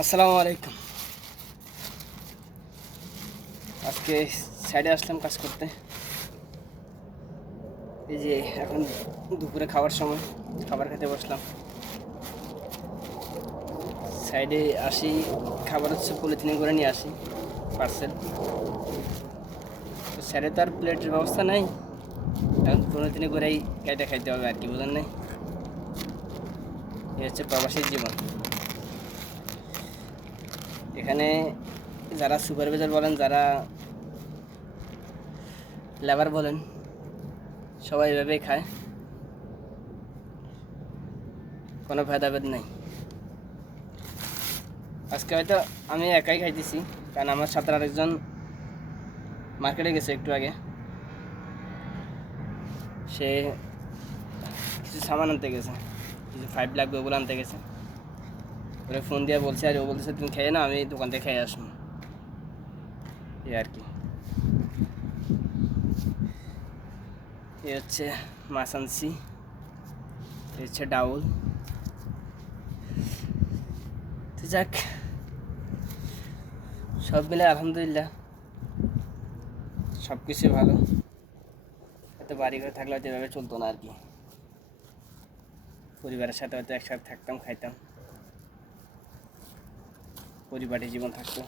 আসসালামু আলাইকুম। আজকে সাইডে আসলাম কাজ করতে। এই যে এখন দুপুরে খাওয়ার সময় খাবার খেতে বসলাম। সাইডে আসি, খাবার হচ্ছে পলিথিনে করে নিয়ে আসি পার্সেল। তো সাইডে তো আর প্লেটের ব্যবস্থা নাই, এখন পলিথিনে করেই কেটে খাইতে হবে আর কি, বুঝেন নাই? এই হচ্ছে প্রবাসীর জীবন। এখানে যারা সুপারভাইজার বলেন, যারা লেবার বলেন, সবাই এভাবেই খায়, কোনো ভেদাভেদ নাই। আজকে হয়তো আমি একাই খাইতেছি, কারণ আমার সাথে আরেকজন মার্কেটে গেছে একটু আগে। সে কিছু সামান আনতে গেছে, কিছু 5 লাগবে, ওগুলো আনতে গেছে। ওরে ফোন দিয়ে বলছে, আর ও বলতেছে তুমি খেয়ে না, আমি দোকান থেকে খেয়ে আসবো, এই আর কি। এ হচ্ছে মাছ আনছি, এ হচ্ছে ডাউল। তো যাক, সব মিলে আলহামদুলিল্লাহ সব কিছুই ভালো। হয়তো বাড়ি ঘরে থাকলে হয়তো এভাবে চলতো না আর কি, পরিবারের সাথে হয়তো একসাথে থাকতাম, খাইতাম, পরিবারের জীবন থাকতো।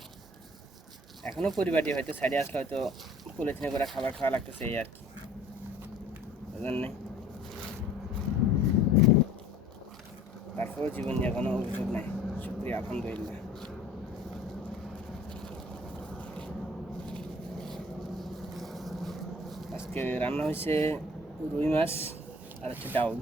এখনও পরিবারটি হয়তো সাইডে আসলে হয়তো পলিথিনে করে খাবার খাওয়া লাগতেছে, এই আর কি, বুঝলেন নাই? তারপরেও জীবন নিয়ে কোনো অভিযোগ নাই, শুক্রিয়া, আলহামদুলিল্লাহ। আজকে রান্না হয়েছে রুই মাছ আর হচ্ছে ডাউল।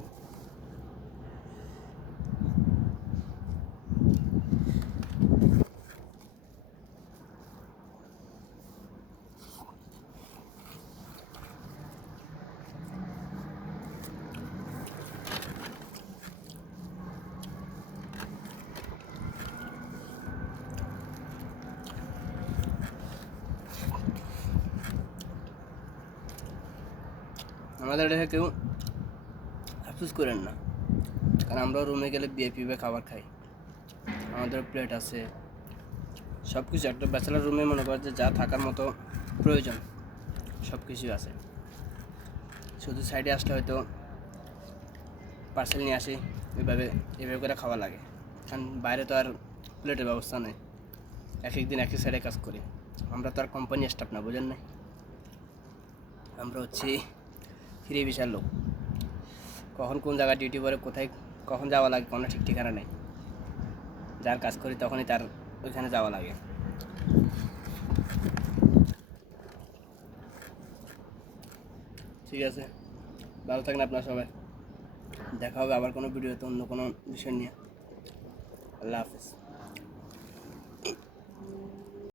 আমাদের এখানে কেউ আফসোস করেন না, কারণ আমরা রুমে গেলে বিএপিভাবে খাবার খাই, আমাদের প্লেট আছে, সব কিছু। একটা ব্যাচেলার রুমে মনে কর যে যা থাকার মতো প্রয়োজন সব কিছুই আছে। শুধু সাইডে আসলে হয়তো পার্সেল নিয়ে আসি, এভাবে করে খাওয়া লাগে, কারণ বাইরে তো আর প্লেটের ব্যবস্থা নেই। এক এক দিন এক এক সাইডে কাজ করি, আমরা তো আর কোম্পানি স্টাফ না, বুঝেন নাই? আমরা হচ্ছি ফ্রি ভিসার লোক। কখন কোন জায়গায় ডিউটি করে, কোথায় কখন যাওয়া লাগে কোনো ঠিক ঠিকানা নেই। যার কাজ করি তখনই তার ওইখানে যাওয়া লাগে। ঠিক আছে, ভালো থাকেন আপনারা সবাই। দেখা হবে আবার কোনো ভিডিওতে অন্য কোনো বিষয় নিয়ে। আল্লাহ হাফেজ।